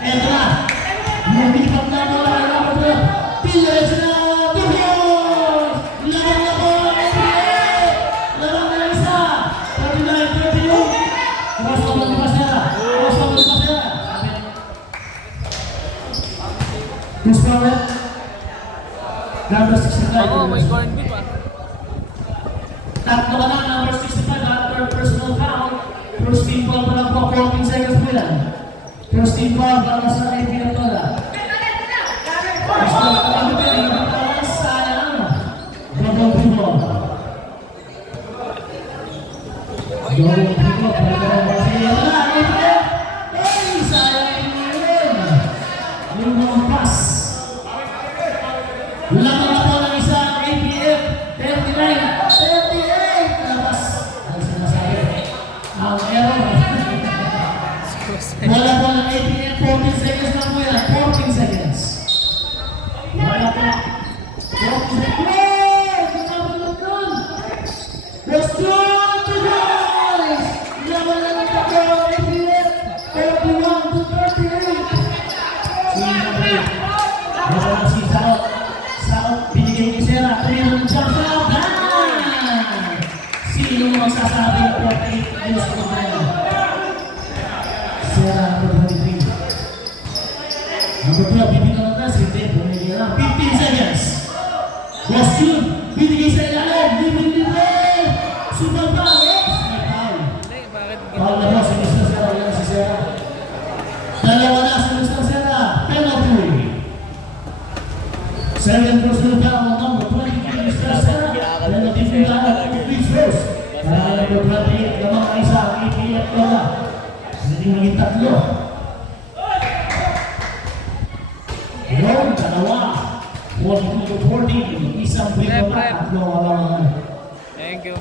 Eto na. Lumipag na mo lang ang number 12. Pillars na Bukos! Laban na po ang NBA! Laban na isa! 39-38. Crossover ni Pasera. Crossover ni Pasera. Who's forward? Number 65. Ako, may corn beef ah. Tatlo ka na, number 65. After personal foul. First team foul pa lang po. 14 seconds po yan. First team foul para sa APM Tola. Gusto ko kami pero hindi pa sayang. Double pivot. Double pivot. Pagkaroon ba siya? Wala! APM! Ay! Sayang yun! Yung mga pass. Lamang na po ng isang APF. 39-38! Labas. Ang sinasabi. Ang error. Wala po ng APF. 14 seconds lang po yan. 14 seconds. Wala po. 14 seconds. Let's go to guys! Laban na ng tatlo ng APF. 41-38. Sinabi. Wala na si Sao. Sao, binigay ni Sera. Tuloy ng jump shot. Sino magsasabi ng 48 years old na yan? Sera, number 23. Number 12, bibigyan na si Ted. Bumigay lang. 15 seconds. Was yun. Binigay sa ilalim. Libre. Subang pa. Oops. May foul. Hindi, bakit Foul na po si Mr. Sera. Yan si Sera. Dalawa na si Mr. Sera. Penalty. 7 personal foul on number 23, Mr. Sera. Penalty free line of free throws. Para number 28, lamang na isa ang APF Tola. Hindi maging tatlo. Yun, dalawa. 42-14. Isang free throw na. Tatlo wala naman. Thank you.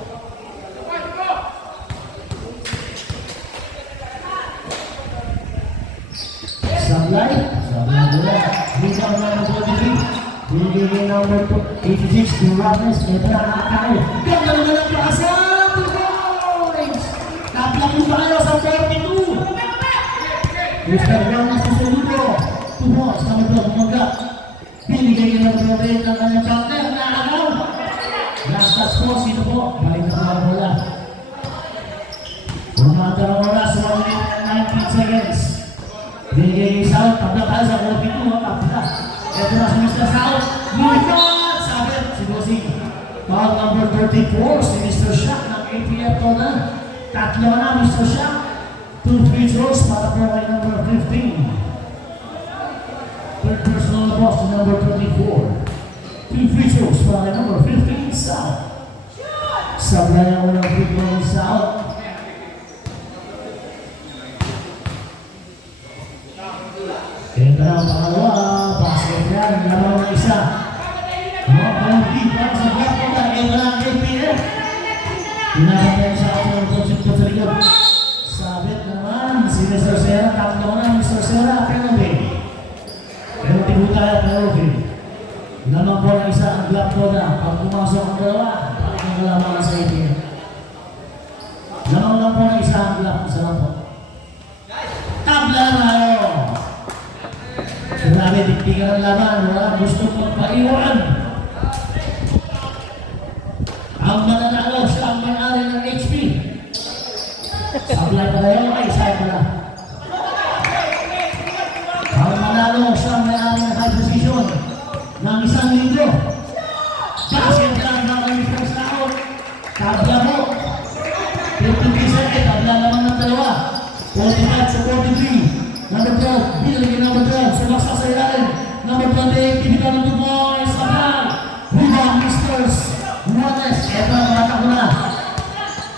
Sablay. Sablay bola. Rebound number 23. Binigay number 86 to Robles. Ito na nakakain. Ganda naman ang klasa. 2 points. Taplang mo pa kayo sa 42. Mr. Brown na susunudo. 2 points. Kami po bumaga. Binigay niya ng Brown ng kanyang partner. Nakakaw. Last touch po. Sino po? Balik na mga bola. Bumata ng oras. 1 minute and 19 seconds. Binigay ni South. Tabla tayo sa 42. Kapita. Ito na si Mr. South. Lumipat! Sabi si Bossing. Foul number 34 si Mr. Shaq ng APF Tola. Tatlo na Mr. Shaq. 2 free throws para po kay number 15. Third personal na po si number 24. 2 free throws para kay number 15 South. Sablay ang unang free throw ni South. Ito na ang pangalawa. Basket yan. Lamang na isa. Mga bounty para sa block ko ba? Ito na ang APF. Pinapatay sa ako ng coaching ko sa likod. Sabit naman. Si Mr. Sera. Tatlo na Mr. Sera. Penalty. Penalty po tayo. Penalty. Lamang po na isa ang block ko na. Pag pumasok ang dalawa, ang lamang sa APF. Lamang lang po na isa ang block. Isa lang po. Tabla na yun. Grabe, diktikan ang laban. Wala gusto magpaiwan. Ang mananalo, siya ang may-ari ng HP. Sablay pala yun, ay isa pala. Ang mananalo, siya ang may-ari ng high position ng isang linggo. Basket lang na kayo sa sahod. Tabla mo. 53 tabla naman ng dalawa. 45 sa 43. Number 12, binigay number 12. Sumasa sa ilalim. Number 12, 28, bibitaw ng 2 points. Sabay. Rebound, Misters. Juarez. Ito ang mga takbo na.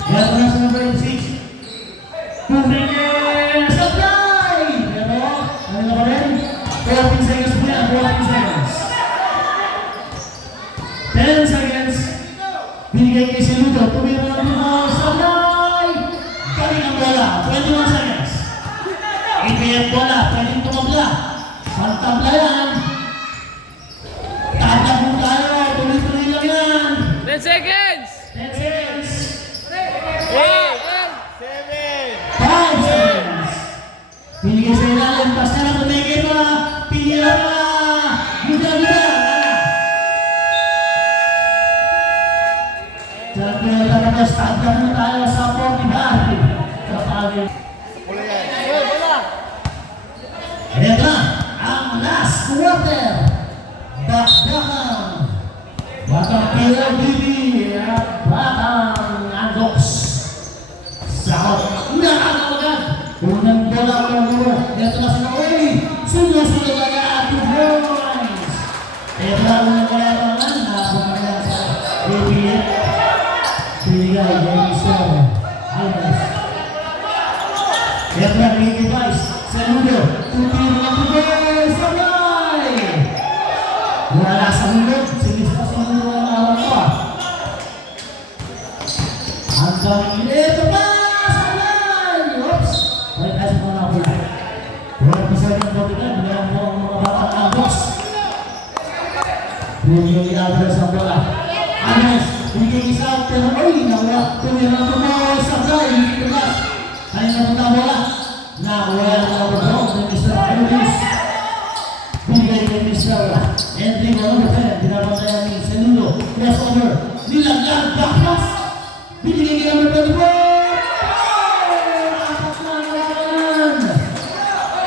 Ito na sa number 6. Pumingin. Sabay. Pero, ano na ba rin? 14 seconds po yan. 14 seconds. 10 seconds. Binigay kay Siludo. Tumira ng 2 points. Sabay. Galing ang bola. 21 seconds. IPF bola. Pwedeng tumabla. Pantabla yan. Tabla po tayo. Tuloy-tuloy lang yan. 10 seconds! 10 seconds. 5 8! seconds. Pinigay sa ilalim. Basta na tumigil pa. Pinila pa. Gida-gida. Diyan po yung tapos. Tabla po tayo sa 45. Kapag ito na, ang last quarter. Bakbakan. Batang PLDB at Batang Andox. Sakot. Nakakamagan. Unang bola ko ng guro. Ito na sila. Uy! Sunod-sunod na 2 points. Ito na unang bola ko naman. Nakakamagan sa ABF. Binigay kay Mr. Alvarez. Ito na binigay guys. Segundo. Tutin na tuloy. Sabay! Wala sa mundo. Sinis pa sa mundo ang awang ko. Ang daming ito pa! Sabay! Oops! Wait, kasi po na ako lang. Wala pa sa aking bodyguard. Binayan po ang mga batang ambos. Binigay Alvarez ang bola. Alvarez. Binigay isa. Pero oy! Nawala. Tutin na tuloy. Sabay! Hindi tulas. Kaya na punta ang bola. Nakuha ang overdraw ng Mr. Elvis. Binigay kay Mr. Henry Guadalupe. Binabantayan ni Seludo. Crossover. Nilagyan. Backpass. Binigay kay number 24. Apat na naman.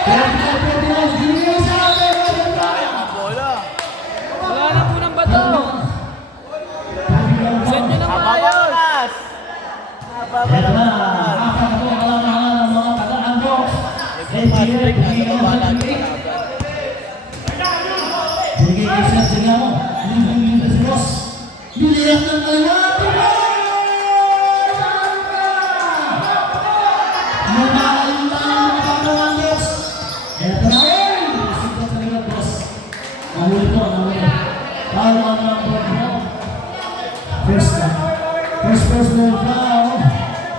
45-49. Binigay sa atin. Wala na po ng bato! Set nyo ng maayos! Ito na. Apat na po. Alam-alam ng mga taga-Andox. Binigay kay Seth Sigamo. Binigay si Ross. Binigay ng kaliwa. Mamahalin na ang mga Andox. Ito na. Sigat sa liwat, boss. Nahuli po. Foul on number 4. First personal foul.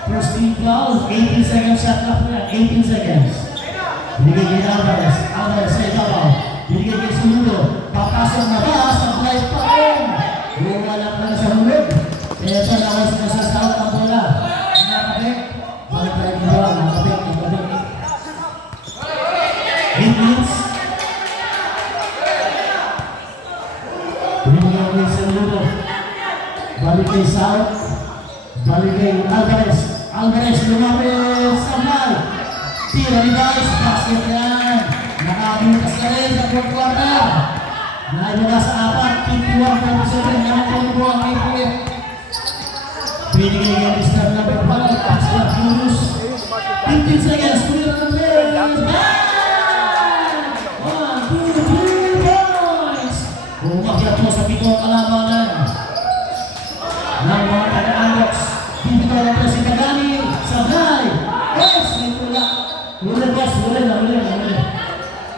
First team foul. 18 seconds shot clock na. 18 seconds. Binigay kay Alvarez. Alvarez sa itabaw. Binigay kay Siludo. Papasok na ba? Sablay pa rin. Wala pa sa hulog. Ito na ako sinasasawat ang bola. Nakapit. Balik tayo ng bola. Nakapit. 8 minutes. Binigay kay Siludo. Balik kay South. Balik kay Alvarez. Alvarez lumapit. Sablay. Tira ni guys. Basket yan. Nakabukas na rin sa 4th quarter. Naibula sa 4, 51-47, naman po ang APF. Binigay kay Mr. Number 5, Pascal Cruz. 15 seconds, tumira ng Reyes. Bang! 1, 2, 3 points! Umakyat mo sa pitong kalabanan ng mga taga-Andox. Bibitaw na po si Tagani. Sabay! Yes! May tula. Uli, boss. Uli.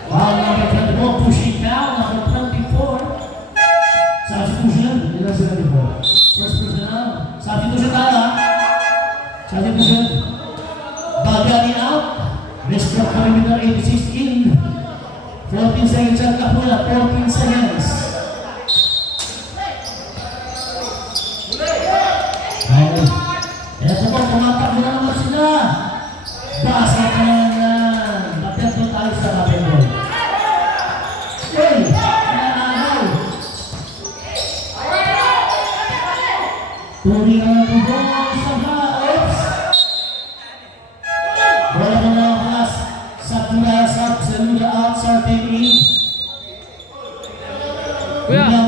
Foul number 24, pushing foul, number 24. Substitution, ilan sila dito? First person na. Substitution tayo ha. Substitution. Bagani out. Restore perimeter 86 in. 14 seconds at Kapula, 14 seconds. Okay. Eto po, tumatakbo na naman sila. Basket na yan. Patento tayo sa kapendo. Hey! Nanagaw! Turi na ng ball sa Oops! Bola mo na ang pass. Sakura sa Seluda out, starting in. Kuya, ran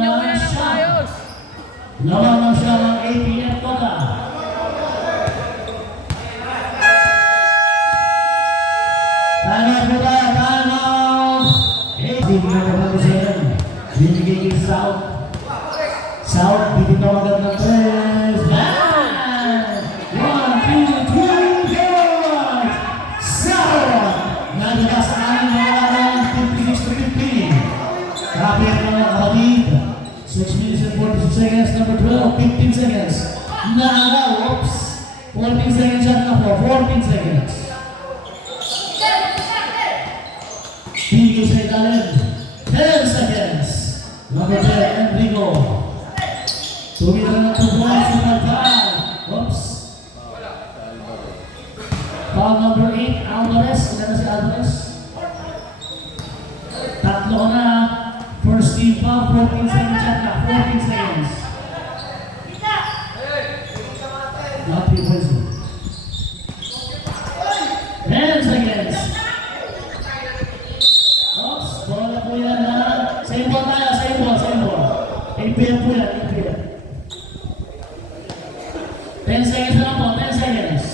nyo kuya ng maayos! Lawan siya ng APF Kota. Time out po tayo, time out! Hey, hindi mo na Binigay kay South. South, bitin na agad ng press. Bang! 1, 2, 3, go! South! Nagdala sa aning mga laban, 56-50. Kapit na mga kapatid. 6 minutes and 46 seconds, number 12, 15 seconds. Naagaw, oops. 14 seconds shot na po, 14 seconds. Bigay sa ilalim, 10 seconds. Number 10, Enrico. Tumira na 2 points, number 5. Oops. Foul number 8, Alvarez. Ilan na si Alvarez? Tatlo na. First team foul, 14 seconds shot na, 14 seconds. Not 3 points. 10 seconds. Oops, bola po yan na. Same ball tayo, same ball. APL po yan, APL. 10 seconds na lang po, 10 seconds.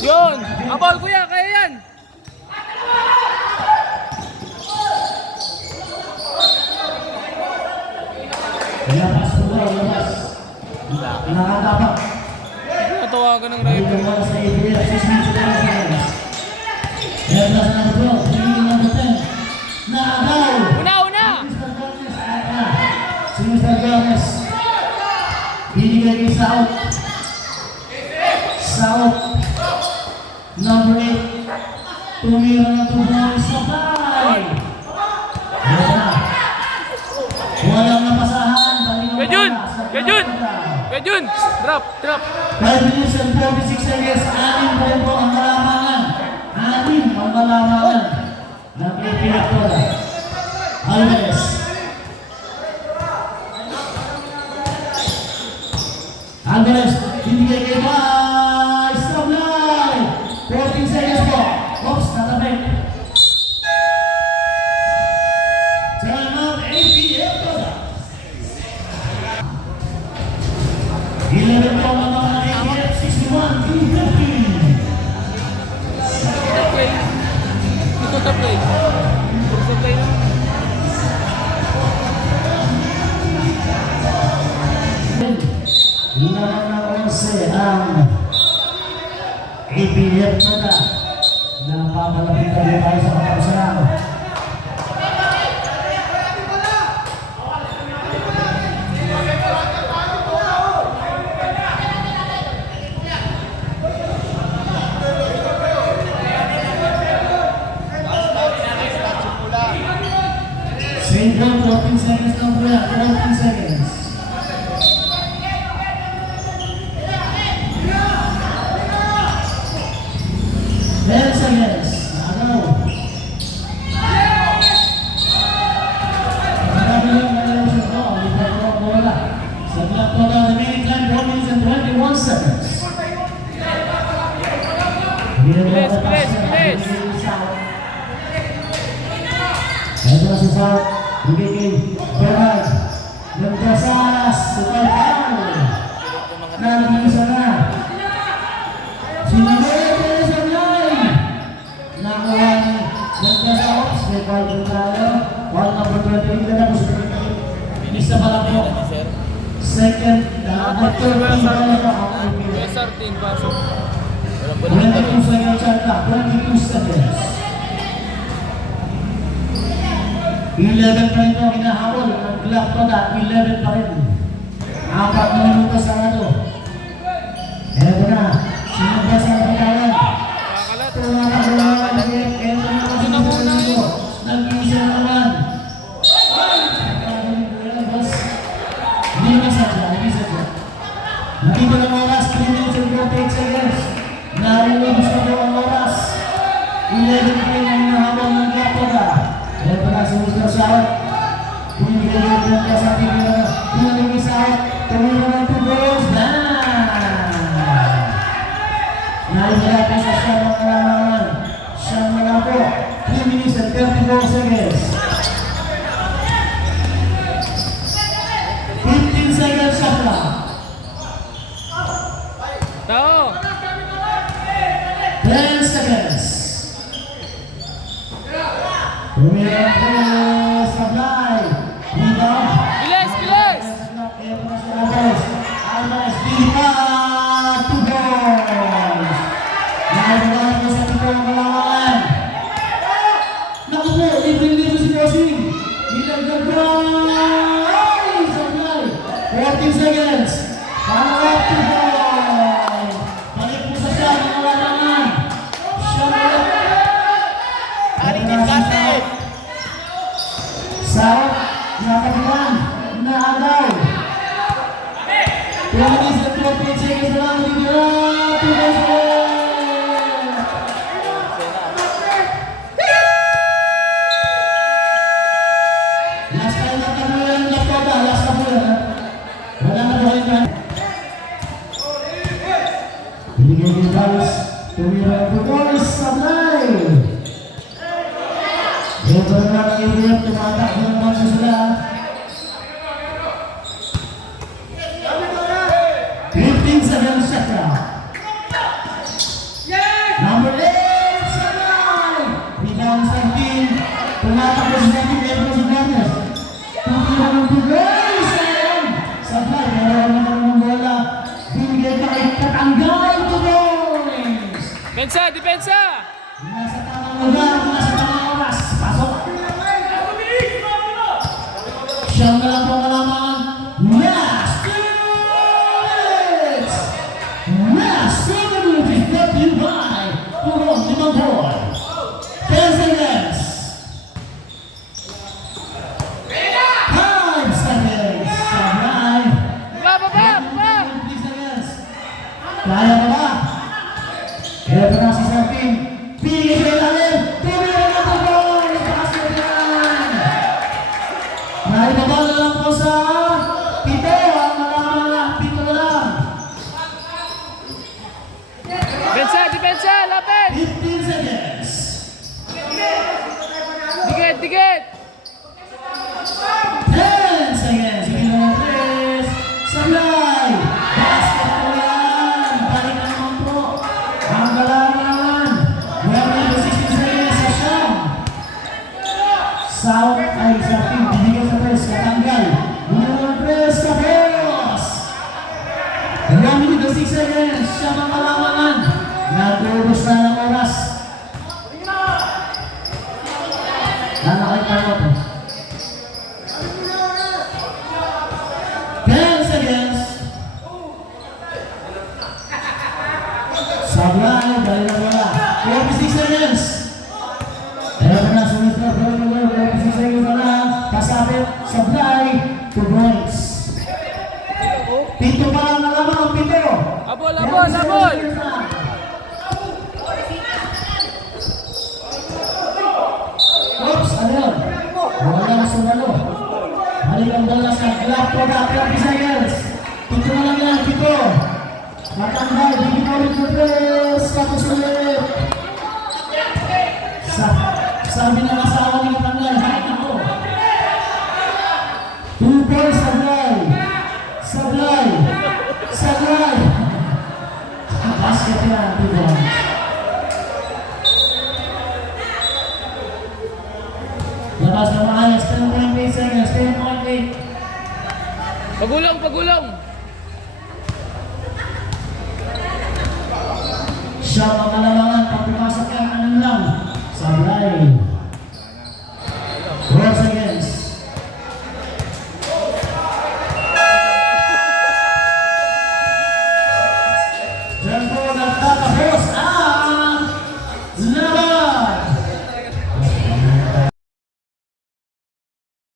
Yun! Abol kuya, kaya yan! Labas po ba, labas. Nakatapak. Natawagan ng Dito rival. mo sa APL, 6 minutes and 10 seconds. Airpass na number 12, bigay number 10. Naagaw! Una! Mr. Gomez, si Mr. Gomez. Binigay kay South. South. Number 8. Tumira ng 2 points sa pie. Ayan na. Walang napasahan. Kuya Jun! Kuya Jun! Kuya Jun! Drop! 5 minutes and 46 seconds. 6 pa rin po ang malamangan. 6 ang malamangan. Ng Pinaktola. Alvarez. Alvarez, binigay kay Bay. Sablay. 14 seconds po. Oops, natabik. Time out, APL Tola. 11 po ang mga APL, 61 to 50. Play. Ito sa play. Puro sa play lang. Hinaman ng 11 ang APL Tola. Napapalapit na rin tayo sa kapagsalang. Same ball, 14 seconds lang po yan, 14 seconds. Ten seconds. Agaw. Magabilang na lang siya po. Lipat po ang bola. Sa black po na remaining time, 4 minutes and 21 seconds. Bilis! Ito na si South. Bigay kay Bernard. Nagkasas. Super foul. Nalagisa na. Sinamaya ko na sa line. Nakuha ni Nagkasas. May foul po tayo. Foul number 20. Ito na po sa 20. Isa pa lang po. Second. Third team pa lang po. SRT pasok. 22 seconds shot na. 22 seconds. 11 pa rin po hinahabol. Ang clock po na, 11 pa rin. 4 minutos ang ano. Eto na. Sinabas ang pagkawan. Kakalat. Eto na muna ito. Nag-iisa na naman. Hindi naman sadya. Nakita ng oras, 3 minutes and 48 seconds. Narilabas na po ang oras. 11 pa rin ang hinahabol ng clock po na. Eto na si Mr. South. Binigyan niya po niya sa ating pinalagay South. Tumira ng 2 goals. Naibala po sa siyang mga kalamangan. Siyang mga po. 3 minutes and 34 seconds. 15 seconds shot lang. Tao! 10 seconds. Tumira tres, sablay. Rebound. Bilis, bilis! Alvarez, Dilipa, 2 balls. Nakagawa ko sa ito ang kalamangan. Naku po, libre-libre si Bossing. Ay, sablay. 14 seconds. Pangalap, 2 balls. Balik po sa siya, ng kalamangan. Siya ulit. Sarap, nakabulan, naagaw. 2 minutes and 28 seconds na lang, Lidera, 2 balls. Last time na tabulan, Lakota, last tabulan, ha? Wala na buhay na. Binigay ni Dallas, tumira ang 2 balls, sablay. Ito naman ang Ibrahim, tumatak na naman sa sila. 15 seconds shot clock. Number 8, Sablay. Rebound sa team. Tumatak na sa team, Ebro Ziganes. Tutira ng bigay, sayang. Sablay, meron naman ng bola. Binigay ka kay Katanggal, 2 points. Depensa, depensa! Nasa tamang lugar, nasa tamang oras. Pasok. Siyang na lang po kalamangan. Last 2 minutes! Last 2 minutes brought to you by Purong Limang Boy. 10 seconds. 5 seconds. Sablay. Baba, baba! 3 seconds. Kaya ba ba? Ito na si Serping. Pili sa ilalim. Tumira na ito po. Takas na yan. Naibaba na lang po sa pito. Ang mga pito na lang. Depensa, depensa! Lapit! 15 seconds. Dikit, dikit! 10 seconds. Sige na ng 3. Sablay. Basket po yan. Balik na naman po. Ang galangan. Well, 16 seconds sa Siyam. South ay sa team. Binigay sa press. Katanggal. Binigay ng press sa boss. Hanggang 6 seconds. Siyam ang kalamangan. Nag-ubos na ng oras. Lalakay pa mo to. 10 seconds. Sablay, dahil na wala. 46 seconds. Eto na, sumistra, 46 seconds na lang. Kasapit, Sablay, 2 points. Pito pa lang na lamang, pito. Abol, abol, abol! Oops, ano yun? Walang sumalo. Balik ang bola sa clock for the 30 seconds. Pito na lang yan, pito. Matanggal, hindi pa ulit ng press. Tapos ulit. Sabi ng asawa ni Matanggal, halik ako. 2 points, Sablay. Sablay. Sablay. Basket yan, 2 points. Labas na maayos, 10.8 seconds, 10.8. Pagulong, pagulong! Siya ang kalamangan, pagpapasok yan, anong lang. Sablay. 4 seconds. Jump